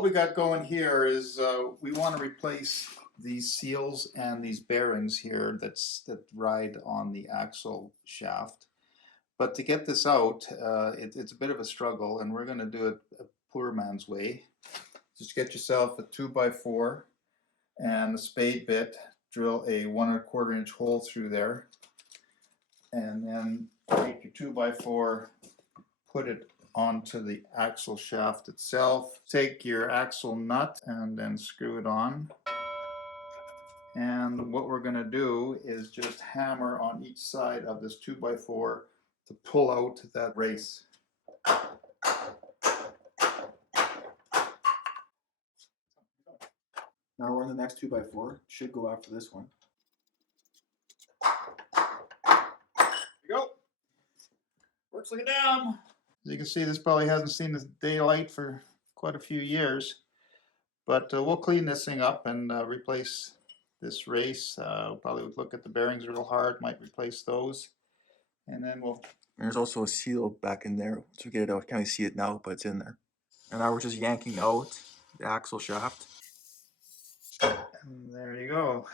what we got going here is we want to replace these seals and these bearings here that ride on the axle shaft. But to get this out, it's a bit of a struggle, and we're going to do it a poor man's way. Just get yourself a 2x4 and a spade bit, drill a 1 1/4 inch hole through there, and then take your 2x4, put it onto the axle shaft itself. Take your axle nut and then screw it on. And what we're going to do is just hammer on each side of this 2x4 to pull out that race. Now we're on the next 2x4. Should go after this one. There you go. Works like a dam. As you can see, this probably hasn't seen the daylight for quite a few years. But we'll clean this thing up and replace this race. Probably would look at the bearings real hard, might replace those. And then we'll... There's also a seal back in there. Once we get it out, I can't really see it now, but it's in there. And now we're just yanking out the axle shaft. And there you go.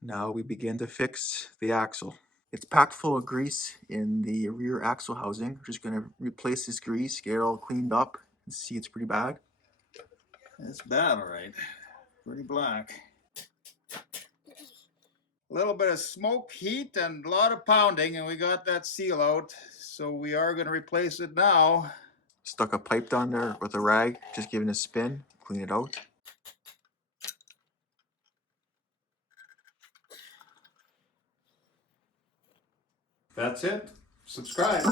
Now we begin to fix the axle. It's packed full of grease in the rear axle housing. We're just going to replace this grease, get it all cleaned up, and see it's pretty bad. It's bad, all right. Pretty black. A little bit of smoke, heat, and a lot of pounding, and we got that seal out. So we are going to replace it now. Stuck a pipe down there with a rag, just giving it a spin, clean it out. That's it. Subscribe.